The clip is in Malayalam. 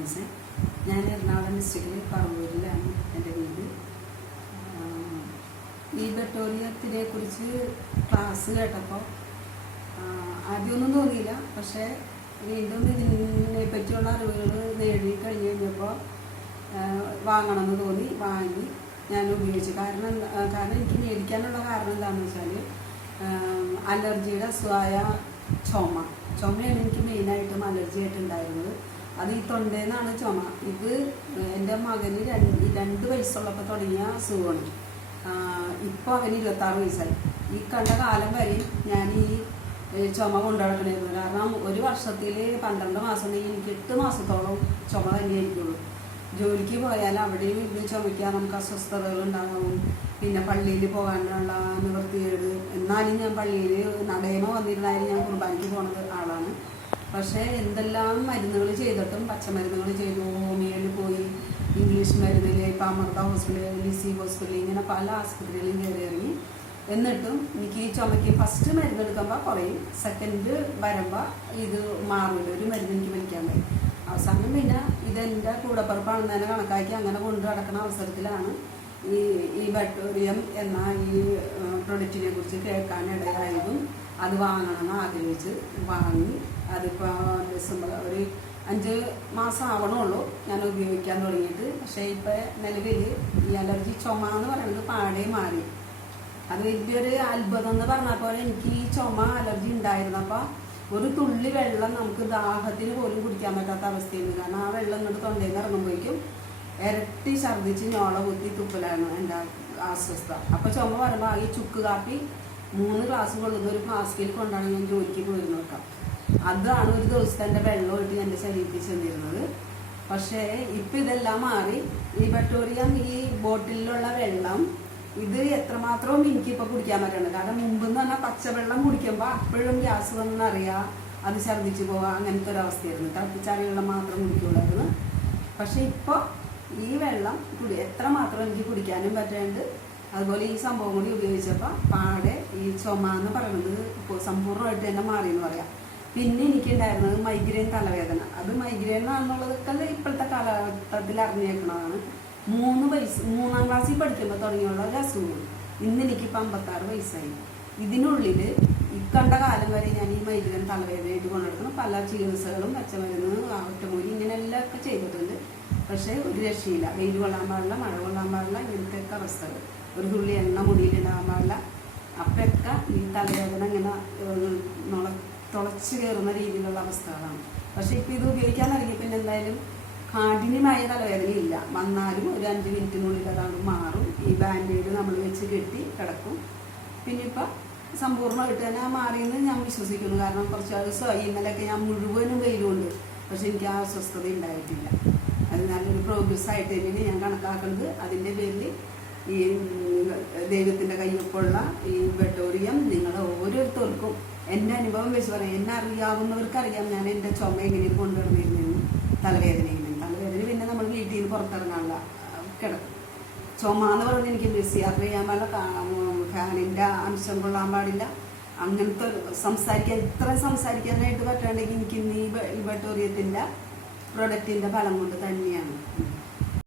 ഫ്രണ്ട്സ്. ഞാൻ എറണാകുളം ഡിസ്ട്രിക്റ്റിൽ പറവൂരിലാണ് എൻ്റെ വീട്. ഈ ബട്ടോറിയത്തിനെ കുറിച്ച് ക്ലാസ് കേട്ടപ്പോൾ ആദ്യമൊന്നും തോന്നിയില്ല. പക്ഷേ വീണ്ടും ഇതിനെ പറ്റിയുള്ള അറിവുകൾ നേടി കഴിഞ്ഞ് കഴിഞ്ഞപ്പോൾ വാങ്ങണമെന്ന് തോന്നി. വാങ്ങി ഞാൻ ഉപയോഗിച്ചു. കാരണം എനിക്ക് മേടിക്കാനുള്ള കാരണം എന്താണെന്ന് വെച്ചാൽ അലർജിയുടെ അസുഖമായ ചുമയാണ് എനിക്ക് മെയിനായിട്ടും അലർജി ആയിട്ടുണ്ടായിരുന്നത്. അത് ഈ തൊണ്ടേന്നാണ് ചുമ. ഇത് എൻ്റെ മകന് 2 വയസ്സുള്ളപ്പോൾ തുടങ്ങിയ അസുഖമാണ്. ഇപ്പോൾ അവന് 26 വയസ്സായി. ഈ കണ്ട കാലം വരെ ഞാൻ ഈ ചുമ കൊണ്ടുനടക്കണമായിരുന്നു. കാരണം ഒരു വർഷത്തിൽ 12 മാസം എനിക്ക് 8 മാസത്തോളം ചുമ തന്നെയായിരിക്കുള്ളൂ. ജോലിക്ക് പോയാൽ അവിടെയും ഇരുന്ന് ചുമയ്ക്കാൻ നമുക്ക് അസ്വസ്ഥതകൾ ഉണ്ടാകും. പിന്നെ പള്ളിയിൽ പോകാനുള്ള നിവൃത്തികേട്. എന്നാലും ഞാൻ പള്ളിയിൽ നടയമ വന്നിരുന്നാലും ഞാൻ കുർബാനയ്ക്ക് പോകുന്നത് ആളാണ്. പക്ഷേ എന്തെല്ലാം മരുന്നുകൾ ചെയ്തിട്ടും, പച്ചമരുന്നുകൾ ചെയ്തു, ഹോമിയോയിൽ പോയി, ഇംഗ്ലീഷ് മരുന്നിൽ, ഇപ്പം അമൃത ഹോസ്പിറ്റൽ, ലിസി ഹോസ്പിറ്റൽ, ഇങ്ങനെ പല ആസ്പത്രികളിലും കയറി ഇറങ്ങി. എന്നിട്ടും എനിക്ക് ഈ ചുമയ്ക്ക് ഫസ്റ്റ് മരുന്ന് എടുക്കുമ്പോൾ കുറയും, സെക്കൻഡ് വരുമ്പോൾ ഇത് മാറില്ല. ഒരു മരുന്ന് എനിക്ക് വലിക്കാൻ കഴിയും. അവസാനം പിന്നെ ഇതെൻ്റെ കൂടപ്പുറപ്പാണെന്ന് തന്നെ കണക്കാക്കി അങ്ങനെ കൊണ്ടു നടക്കുന്ന അവസരത്തിലാണ് ഈ ബട്ടോറിയം എന്ന ഈ പ്രൊഡക്റ്റിനെ കുറിച്ച് കേൾക്കാനിടയായതും അത് വാങ്ങണമെന്ന് ആഗ്രഹിച്ച് വാങ്ങി. അതിപ്പോൾ ഡിസംബർ ഒരു 5 മാസം ആവണുള്ളൂ ഞാൻ ഉപയോഗിക്കാൻ തുടങ്ങിയിട്ട്. പക്ഷേ ഇപ്പോൾ നിലവിൽ ഈ അലർജി ചുമ എന്ന് പറയുന്നത് പാടെ മാറി. അത് വലിയൊരു അത്ഭുതം എന്ന് പറഞ്ഞാൽ പോലെ എനിക്ക് ഈ ചുമ അലർജി ഉണ്ടായിരുന്നപ്പോൾ ഒരു തുള്ളി വെള്ളം നമുക്ക് ദാഹത്തിന് പോലും കുടിക്കാൻ പറ്റാത്ത അവസ്ഥയുണ്ട്. കാരണം ആ വെള്ളം ഇങ്ങോട്ട് തൊണ്ടയിൽ നിന്ന് ഇറങ്ങുമ്പോഴേക്കും ഇരട്ടി ഛർദ്ദിച്ച് ഞോള കുത്തി തുപ്പലാണ് എൻ്റെ അസ്വസ്ഥത. അപ്പോൾ ചുമ വരുമ്പോൾ ഈ ചുക്ക് കാപ്പി 3 ഗ്ലാസ് കൊള്ളുന്ന ഒരു ഫ്ലാസ്കിൽ കൊണ്ടാണ് ഞാൻ ജോലിക്ക് പോയിരുന്നു നോക്കാം. അതാണ് ഒരു ദിവസത്തെ എൻ്റെ വെള്ളമായിട്ട് എൻ്റെ ശരീരത്തിൽ ചെന്നിരുന്നത്. പക്ഷേ ഇപ്പം ഇതെല്ലാം മാറി. ഈ ബട്ടോറിയം ഈ ബോട്ടിലുള്ള വെള്ളം ഇത് എത്രമാത്രവും എനിക്കിപ്പോൾ കുടിക്കാൻ പറ്റുന്നുണ്ട്. കാരണം മുമ്പെന്ന് പറഞ്ഞാൽ പച്ചവെള്ളം കുടിക്കുമ്പോൾ അപ്പോഴും ഗ്യാസ് വന്നറിയാം, അത് ഛർദ്ദിച്ച് പോവുക, അങ്ങനത്തെ ഒരു അവസ്ഥയായിരുന്നു. തിളപ്പിച്ചാറിയ വെള്ളം മാത്രം കുടിക്കുള്ളായിരുന്നു. പക്ഷേ ഇപ്പോൾ ഈ വെള്ളം എത്രമാത്രം എനിക്ക് കുടിക്കാനും പറ്റാണ്ട്. അതുപോലെ ഈ സംഭവം കൂടി ഉപയോഗിച്ചപ്പോൾ പാടെ ഈ ചുമ എന്ന് പറയുന്നത് സമ്പൂർണ്ണമായിട്ട് തന്നെ മാറിയെന്ന് പറയാം. പിന്നെ എനിക്കുണ്ടായിരുന്നത് മൈഗ്രെയിൻ തലവേദന. അത് മൈഗ്രെയിൻ ആണെന്നുള്ളതൊക്കെ ഇപ്പോഴത്തെ കാലഘട്ടത്തിൽ അറിഞ്ഞേക്കുന്നതാണ്. 3 ക്ലാസ്സിൽ പഠിക്കുമ്പോൾ തുടങ്ങിയുള്ള ഒരു അസുഖം. ഇന്ന് എനിക്കിപ്പോൾ 56 വയസ്സായി. ഇതിനുള്ളിൽ കണ്ട കാലം വരെ ഞാൻ ഈ മൈഗ്രെയിൻ തലവേദനയായിട്ട് കൊണ്ടെടുക്കണം. പല ചികിത്സകളും, പച്ചമരുന്ന്, ഒറ്റമൂലി, ഇങ്ങനെയെല്ലാം ഒക്കെ ചെയ്തിട്ടുണ്ട്. പക്ഷേ ഒരു രക്ഷയില്ല. വെയിൽ കൊള്ളാൻ പാടില്ല, മഴ കൊള്ളാൻ പാടില്ല, ഇങ്ങനത്തെയൊക്കെ അവസ്ഥകൾ. ഒരു തുള്ളി എണ്ണ മുടിയിലുണ്ടാകാൻ പാടില്ല. അപ്പോഴൊക്കെ ഈ തലവേദന ഇങ്ങനെ തുളച്ച് കയറുന്ന രീതിയിലുള്ള അവസ്ഥകളാണ്. പക്ഷേ ഇപ്പോൾ ഇത് ഉപയോഗിക്കാൻ തുടങ്ങി പിന്നെ എന്തായാലും കാഠിന്യമായ തലവേദനയില്ല. വന്നാലും ഒരു 5 മിനിറ്റിനുള്ളിൽ അതാണ് മാറും. ഈ ബാൻഡേഡ് നമ്മൾ വെച്ച് കെട്ടി കിടക്കും. പിന്നെ ഇപ്പം സമ്പൂർണ്ണമായിട്ട് തന്നെ മാറിയെന്ന് ഞാൻ വിശ്വസിക്കുന്നു. കാരണം കുറച്ച് ദിവസമായി. ഇന്നലെയൊക്കെ ഞാൻ മുഴുവനും വെയിലുണ്ട്. പക്ഷെ എനിക്ക് ആ അസ്വസ്ഥത ഉണ്ടായിട്ടില്ല. അത് നല്ലൊരു പ്രോഗ്രസ് ആയിട്ട് തന്നെയാണ് ഞാൻ കണക്കാക്കുന്നത്. അതിൻ്റെ പേരിൽ ഈ ദൈവത്തിൻ്റെ കയ്യൊപ്പുള്ള ഈ ബട്ടോറിയം നിങ്ങൾ ഓരോരുത്തർക്കും എൻ്റെ അനുഭവം വെച്ച് പറയാം. എന്നെ അറിയാവുന്നവർക്കറിയാം ഞാൻ എൻ്റെ ചുമ എങ്ങനെയാണ് കൊണ്ടുവന്നിരുന്നു. തലവേദന പിന്നെ നമ്മൾ വീട്ടിൽ നിന്ന് പുറത്തിറങ്ങാനുള്ള കിടക്കും. ചുമ എന്ന് പറഞ്ഞാൽ എനിക്ക് ബസ് യാത്ര ചെയ്യാൻ പാടില്ല, ഫാനിൻ്റെ അംശം കൊള്ളാൻ പാടില്ല. അങ്ങനത്തെ ഇത്ര സംസാരിക്കാനായിട്ട് പറ്റാണ്ടെങ്കിൽ എനിക്ക് ഇന്ന് ഈ ബട്ടോറിയത്തിൻ്റെ പ്രൊഡക്റ്റിൻ്റെ ഫലം കൊണ്ട് തന്നെയാണ്.